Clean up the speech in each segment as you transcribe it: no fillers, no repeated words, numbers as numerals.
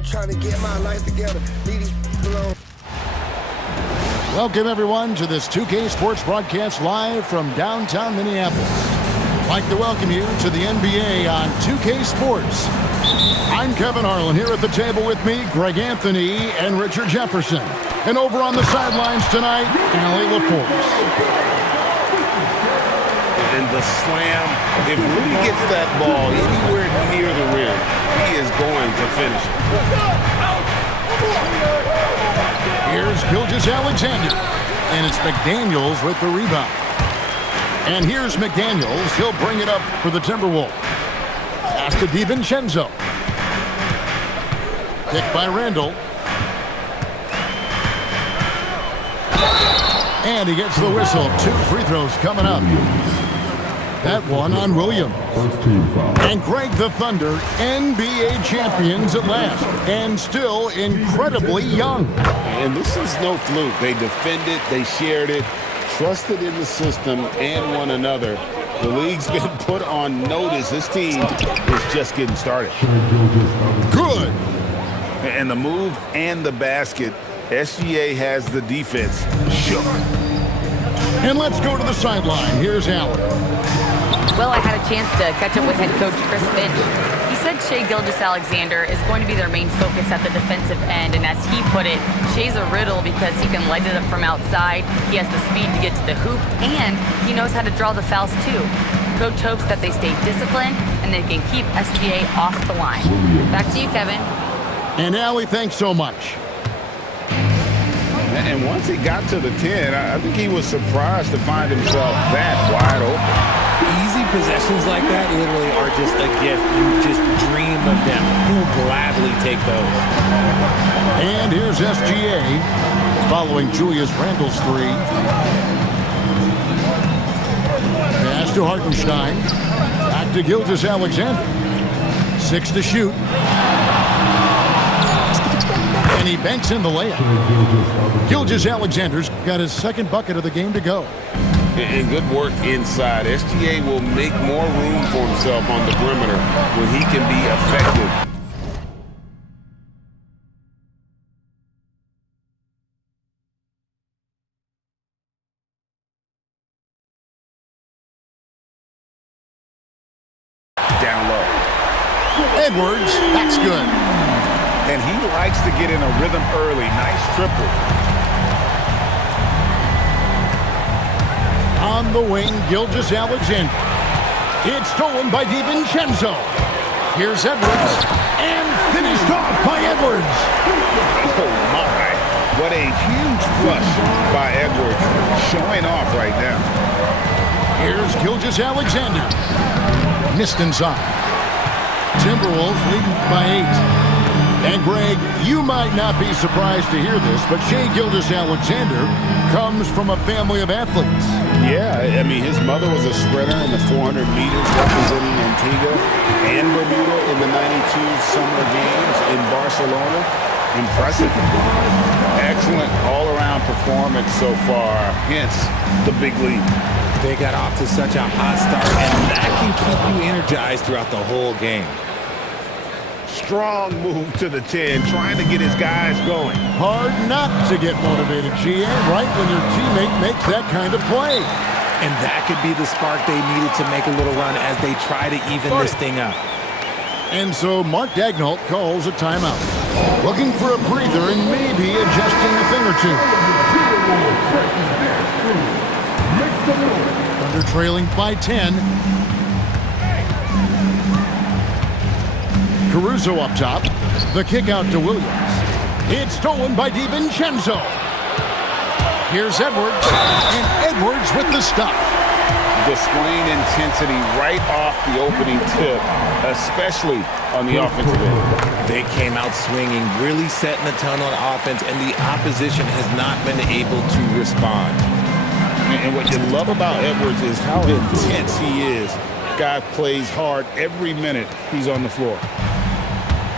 I'm trying to get my life together. Leave these alone. Welcome, everyone, to this 2K Sports broadcast live from downtown Minneapolis. I'd like to welcome you to the NBA on 2K Sports. I'm Kevin Harlan. Here at the table with me, Greg Anthony and Richard Jefferson. And over on the sidelines tonight, Allie LaForce. And the slam, if Rudy gets that ball anywhere near the rim, he is going to finish it. Here's Gilgeous-Alexander, and it's McDaniels with the rebound. And here's McDaniels. He'll bring it up for the Timberwolves. Pass to DiVincenzo. Picked by Randall. And he gets the whistle. 2 free throws coming up. That one on Williams. And Greg, the Thunder, NBA champions at last, and still incredibly young. And this is no fluke. They defended, they shared it, trusted in the system and one another. The league's been put on notice. This team is just getting started. Good. And the move and the basket, SGA has the defense shook. And let's go to the sideline. Here's Allen. Well, I had a chance to catch up with head coach Chris Finch. He said Shai Gilgeous-Alexander is going to be their main focus at the defensive end, and as he put it, Shai's a riddle because he can light it up from outside, he has the speed to get to the hoop, and he knows how to draw the fouls too. Coach hopes that they stay disciplined and they can keep SGA off the line. Back to you, Kevin. And Allie, thanks so much. And once he got to the 10, I think he was surprised to find himself that wide open. Easy possessions like that literally are just a gift. You just dream of them. He'll gladly take those. And here's SGA following Julius Randle's 3. Pass to Hartenstein. Back to Gilgeous-Alexander. 6 to shoot. And he banks in the layup. Gilgeous-Alexander's got his second bucket of the game to go. And good work inside. SGA will make more room for himself on the perimeter when he can be effective. Down low. Edwards, that's good. And he likes to get in a rhythm early. Nice triple. On the wing, Gilgeous-Alexander. It's stolen by DiVincenzo. Here's Edwards, and finished off by Edwards. Oh, my. What a huge flush by Edwards, showing off right now. Here's Gilgeous-Alexander. Missed inside. Timberwolves leading by 8. And Greg, you might not be surprised to hear this, but Shai Gilgeous-Alexander comes from a family of athletes. Yeah, I mean, his mother was a sprinter in the 400 meters representing Antigua and Bermuda in the 92 Summer Games in Barcelona. Impressive. Excellent all-around performance so far, hence the big lead. They got off to such a hot start, and that can keep you energized throughout the whole game. Strong move to the 10, trying to get his guys going. Hard not to get motivated, GA, right when your teammate makes that kind of play. And that could be the spark they needed to make a little run as they try to even this thing up. And so Mark Daigneault calls a timeout. Looking for a breather and maybe adjusting a thing or two. Thunder trailing by 10. Caruso up top. The kick out to Williams. It's stolen by DiVincenzo. Here's Edwards. And Edwards with the stuff. Displaying intensity right off the opening tip, especially on the offensive end. They came out swinging, really setting the tone on offense, and the opposition has not been able to respond. And what you love about Edwards is how intense he is. Guy plays hard every minute he's on the floor.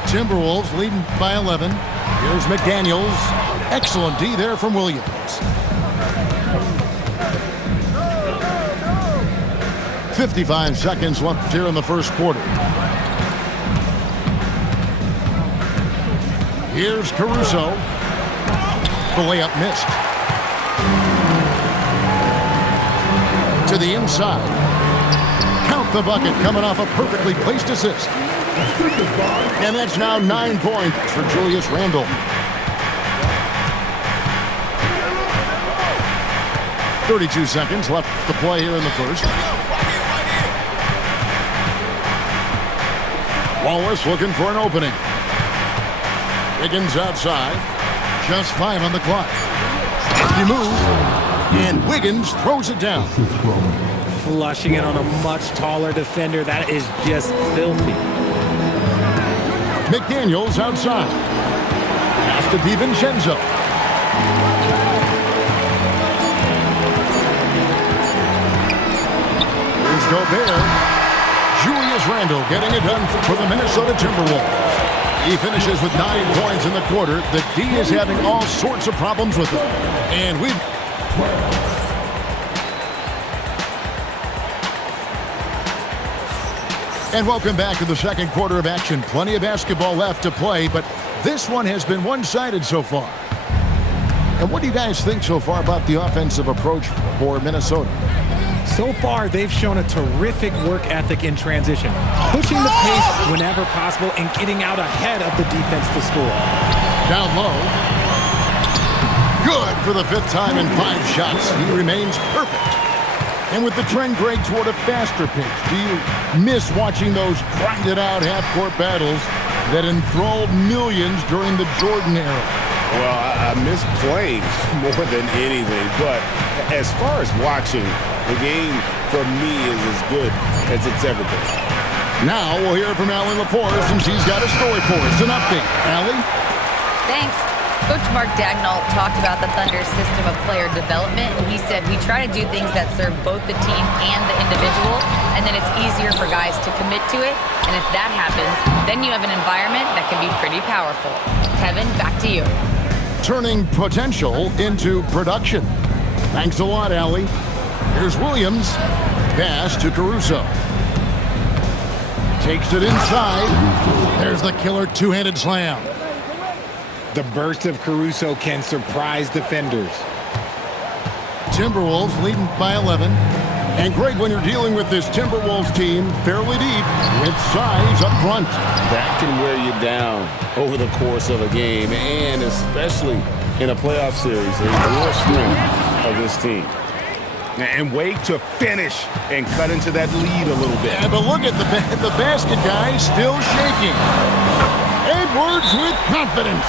Timberwolves leading by 11. Here's McDaniels. Excellent D there from Williams. "55 seconds left here in the first quarter. Here's Caruso. The layup missed. To the inside. Count the bucket coming off a perfectly placed assist. And that's now 9 points for Julius Randle. 32 seconds left to play here in the first. Wallace looking for an opening. Wiggins outside. Just 5 on the clock. Nasty move. And Wiggins throws it down. Flushing it on a much taller defender. That is just filthy. McDaniels outside. Pass to DiVincenzo. Here's Gobert. Julius Randle getting it done for the Minnesota Timberwolves. He finishes with 9 points in the quarter. The D is having all sorts of problems with him. And And welcome back to the second quarter of action. Plenty of basketball left to play, but this one has been one-sided so far. And what do you guys think so far about the offensive approach for Minnesota? So far, they've shown a terrific work ethic in transition, pushing the pace whenever possible and getting out ahead of the defense to score. Down low. Good for the 5th time in 5 shots. He remains perfect. And with the trend great toward a faster pace, do you miss watching those grinded-out half-court battles that enthralled millions during the Jordan era? Well, I miss playing more than anything, but as far as watching, the game for me is as good as it's ever been. Now we'll hear from Allie LaForce, and she's got a story for us. An update. Allie? Thanks. Coach Mark Daigneault talked about the Thunder's system of player development, and he said, we try to do things that serve both the team and the individual, and then it's easier for guys to commit to it, and if that happens, then you have an environment that can be pretty powerful. Kevin, back to you. Turning potential into production. Thanks a lot, Allie. Here's Williams. Pass to Caruso. Takes it inside. There's the killer two-handed slam. The burst of Caruso can surprise defenders. Timberwolves leading by 11. And Greg, when you're dealing with this Timberwolves team fairly deep with size up front, that can wear you down over the course of a game, and especially in a playoff series. The real strength of this team. And wait to finish and cut into that lead a little bit. Yeah, but look at the basket, guys, still shaking. Edwards with confidence.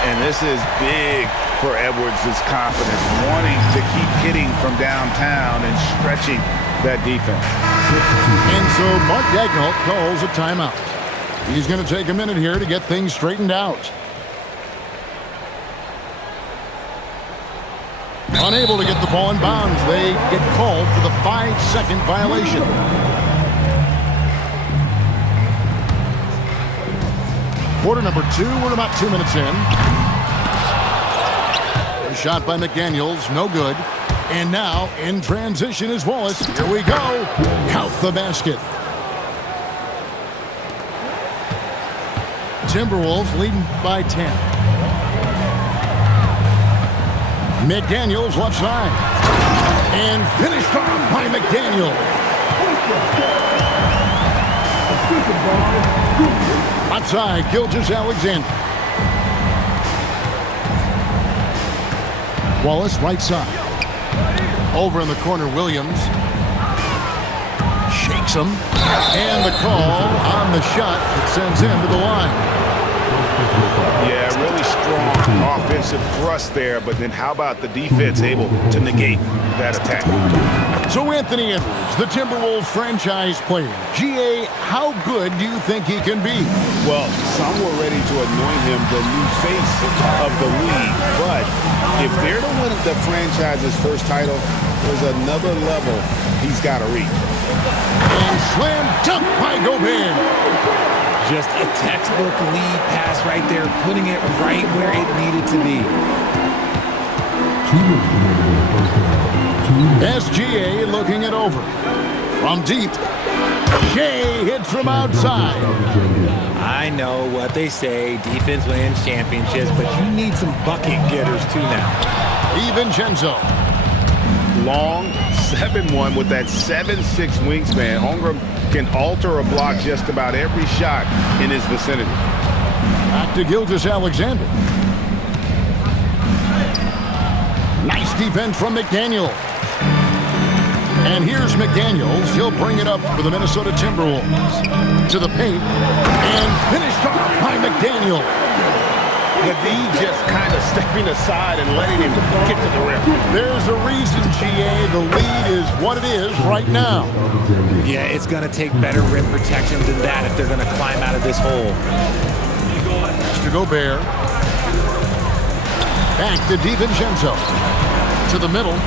And this is big for Edwards' confidence, wanting to keep hitting from downtown and stretching that defense. And so Mark Daigneault calls a timeout. He's going to take a minute here to get things straightened out. Unable to get the ball in bounds. They get called for the 5-second violation. Quarter number 2. We're about 2 minutes in. A shot by McDaniels. No good. And now in transition is Wallace. Here we go. Count the basket. Timberwolves leading by 10. McDaniels left side. And finished off by McDaniel. Outside, Gilgeous-Alexander. Wallace right side. Over in the corner, Williams. Shakes him. And the call on the shot that sends him to the line. Yeah, really strong offensive thrust there, but then how about the defense able to negate that attack? So Anthony Edwards, the Timberwolves franchise player. GA, how good do you think he can be? Well, some were ready to anoint him the new face of the league, but if they're to win the franchise's first title, there's another level he's got to reach. And slam dunk by Gobert. Just a textbook lead pass right there, putting it right where it needed to be. SGA looking it over. From deep, Shea hits from outside. I I know what they say, defense wins championships, but you need some bucket getters too now. DiVincenzo. Long 7'1" with that 7'6" wingspan. Holmgren can alter a block just about every shot in his vicinity. Back to Gilgeous-Alexander. Nice defense from McDaniel. And here's McDaniels. He'll bring it up for the Minnesota Timberwolves. To the paint. And finished off by McDaniel. The D just kind of stepping aside and letting him get to the rim. There's a reason, GA. The lead is what it is right now. Yeah, it's going to take better rim protection than that if they're going to climb out of this hole. To Gobert. Back to DiVincenzo. To the middle.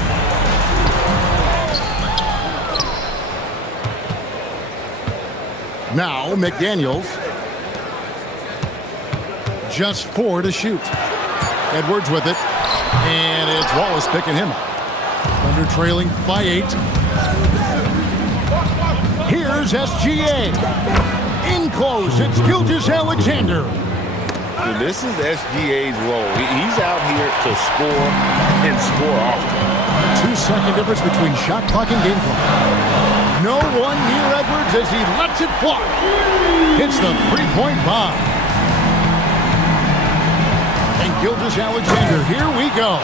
Now McDaniels. Just 4 to shoot. Edwards with it. And it's Wallace picking him up. Thunder trailing by 8. Here's SGA. In close, it's Gilgeous-Alexander. This is SGA's role. He's out here to score and score often. 2-second difference between shot clock and game clock. No one near Edwards as he lets it fly. Hits the three-point bomb. And Gilgeous-Alexander, here we go.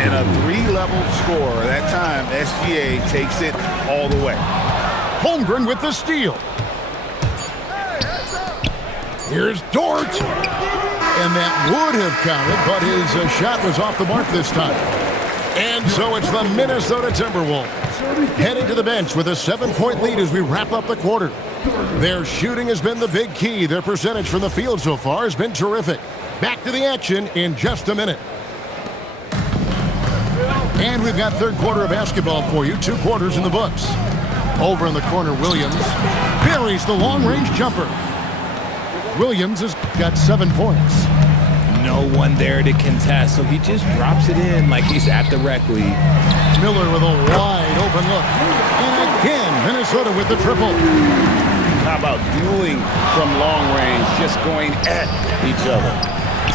And a 3-level score. That time, SGA takes it all the way. Holmgren with the steal. Here's Dort. And that would have counted, but his shot was off the mark this time. And so it's the Minnesota Timberwolves heading to the bench with a 7-point lead as we wrap up the quarter. Their shooting has been the big key. Their percentage from the field so far has been terrific. Back to the action in just a minute. And we've got third quarter of basketball for you. 2 quarters in the books. Over in the corner, Williams buries the long-range jumper. Williams has got 7 points. No one there to contest, so he just drops it in like he's at the rec league. Miller with a wide open look. And again, Minnesota with the triple. How about dueling from long range, just going at each other?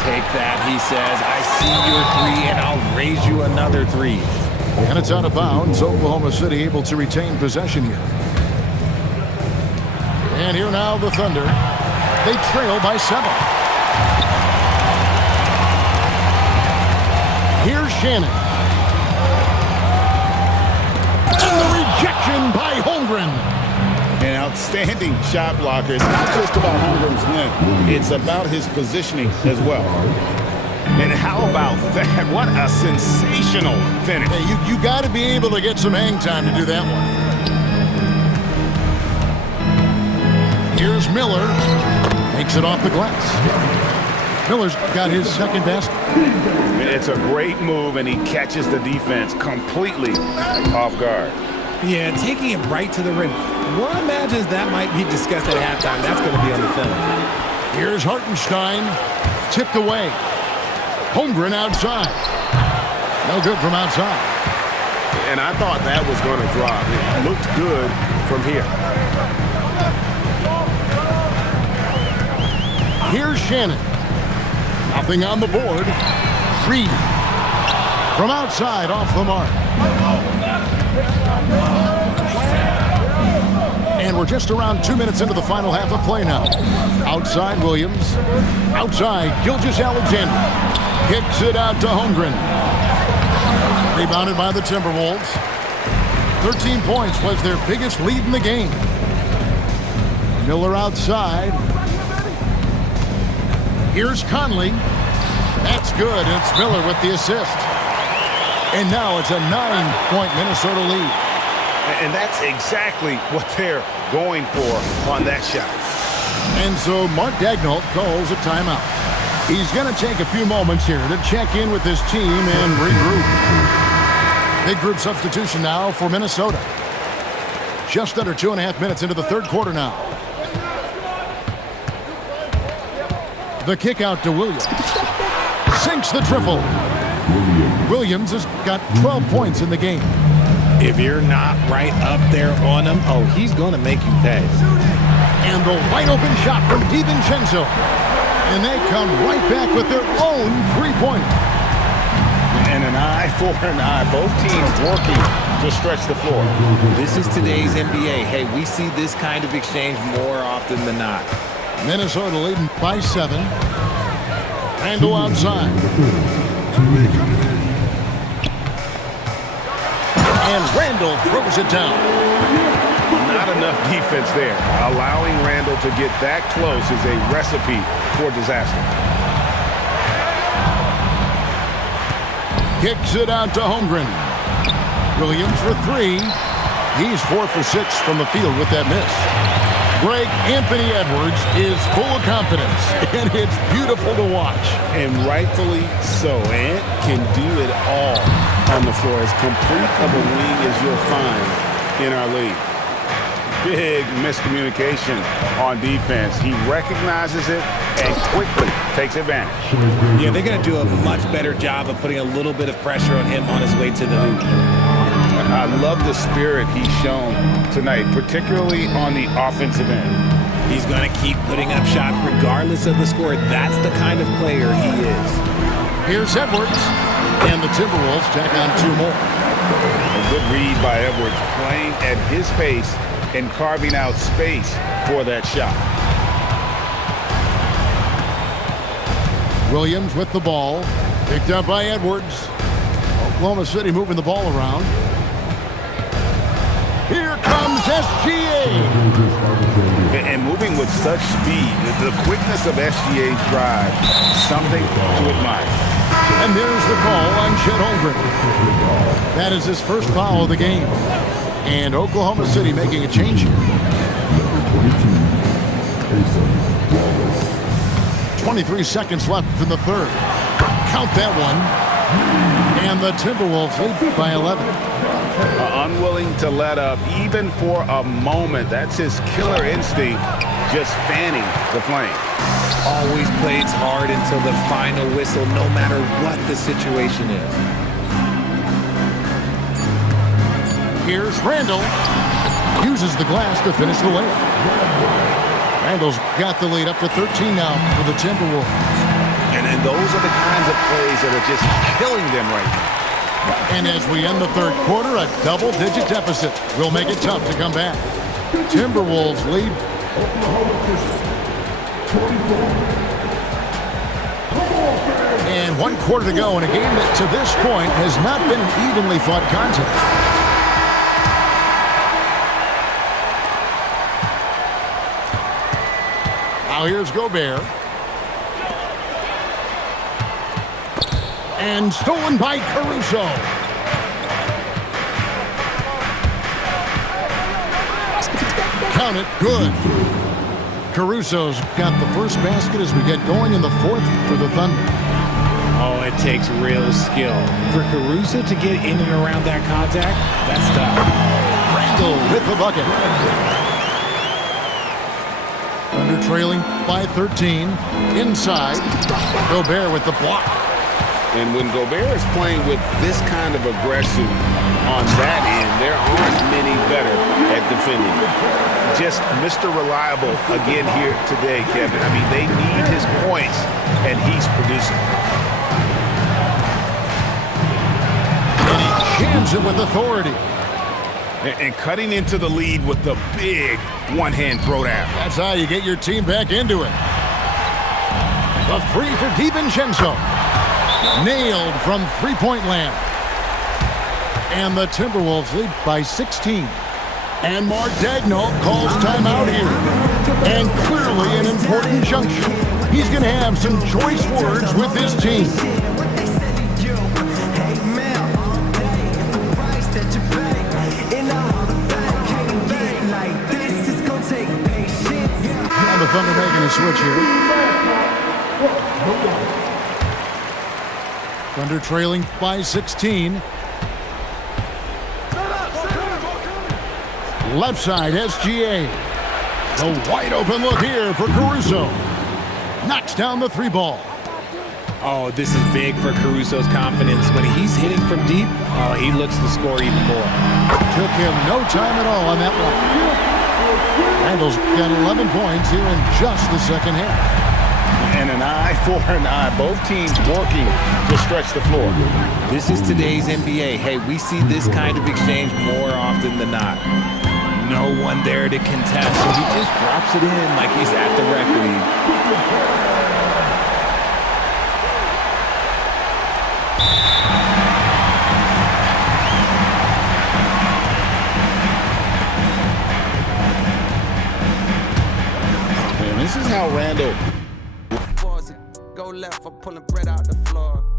Take that, he says. I see your 3, and I'll raise you another 3. And it's out of bounds. Oklahoma City able to retain possession here. And here now the Thunder. They trail by 7. Here's Shannon. And the rejection by Holmgren. An outstanding shot blocker. It's not just about Holmgren's length. It's about his positioning as well. And how about that? What a sensational finish. Hey, you got to be able to get some hang time to do that one. Here's Miller. Makes it off the glass. Miller's got his second basket. It's a great move, and he catches the defense completely off guard. Yeah, taking it right to the rim. One imagines that might be discussed at halftime. That's going to be on the film. Here's Hartenstein. Tipped away. Holmgren outside. No good from outside. And I thought that was going to drop. It looked good from here. Here's Shannon. Nothing on the board. Reed. From outside, off the mark. And we're just around 2 minutes into the final half of play now. Outside, Williams. Outside, Gilgeous-Alexander. Kicks it out to Holmgren. Rebounded by the Timberwolves. 13 points was their biggest lead in the game. Miller outside. Here's Conley. That's good. It's Miller with the assist. And now it's a 9-point Minnesota lead. And that's exactly what they're going for on that shot. And so Mark Daigneault calls a timeout. He's going to take a few moments here to check in with his team and regroup. Big group substitution now for Minnesota. Just under 2.5 minutes into the third quarter now. The kick out to Williams. Sinks the triple. Williams has got 12 points in the game. If you're not right up there on him, oh, he's going to make you pay. And the wide open shot from DiVincenzo. And they come right back with their own three-pointer. And an eye for an eye. Both teams working to stretch the floor. This is today's NBA. Hey, we see this kind of exchange more often than not. Minnesota leading by 7. Randle outside. And Randle throws it down. Not enough defense there. Allowing Randle to get that close is a recipe for disaster. Kicks it out to Holmgren. Williams for 3. He's 4 for 6 from the field with that miss. Greg Anthony Edwards is full of confidence, and it's beautiful to watch. And rightfully so. Ant can do it all on the floor. As complete of a wing as you'll find in our league. Big miscommunication on defense. He recognizes it and quickly takes advantage. Yeah, they're going to do a much better job of putting a little bit of pressure on him on his way to the hoop. I love the spirit he's shown tonight, particularly on the offensive end. He's going to keep putting up shots regardless of the score. That's the kind of player he is. Here's Edwards, and the Timberwolves tack on 2 more. A good read by Edwards, playing at his pace and carving out space for that shot. Williams with the ball, picked up by Edwards. Oklahoma City moving the ball around. Here comes SGA. And moving with such speed, the quickness of SGA's drive, something to admire. And there's the call on Chet Holmgren. That is his first foul of the game. And Oklahoma City making a change here. 23 seconds left in the third. Count that one. And the Timberwolves lead by 11. Unwilling to let up even for a moment. That's his killer instinct, just fanning the flame. Always plays hard until the final whistle, no matter what the situation is. Here's Randle. Uses the glass to finish the layup. Randle's got the lead up to 13 now for the Timberwolves. And those are the kinds of plays that are just killing them right now. And as we end the third quarter, a double-digit deficit will make it tough to come back. Timberwolves lead. And 1 quarter to go in a game that to this point has not been an evenly fought contest. Now here's Gobert. And stolen by Caruso. Count it, good. Caruso's got the first basket as we get going in the fourth for the Thunder. Oh, it takes real skill. For Caruso to get in and around that contact, that's tough. Randle with the bucket. Thunder trailing by 13. Inside. Gobert with the block. And when Gobert is playing with this kind of aggression on that end, there aren't many better at defending. Just Mr. Reliable again here today, Kevin. I mean, they need his points, and he's producing. And he jams it with authority. And cutting into the lead with the big one-hand throwdown. That's how you get your team back into it. The three for DiVincenzo. Nailed from three-point land. And the Timberwolves lead by 16. And Mark Daigneault calls timeout here. And clearly an important juncture. He's going to have some choice words with his team. And the Thunder making a switch here. Thunder trailing by 16. Left side, SGA. The wide open look here for Caruso. Knocks down the three ball. Oh, this is big for Caruso's confidence. When he's hitting from deep, oh, he looks to score even more. Took him no time at all on that one. Randall's got 11 points here in just the second half. And an eye for an eye. Both teams working to stretch the floor. This is today's NBA. Hey, we see this kind of exchange more often than not. No one there to contest, so he just drops it in like he's at the rec league. This is how Randall Go left, I'm pulling bread out the floor.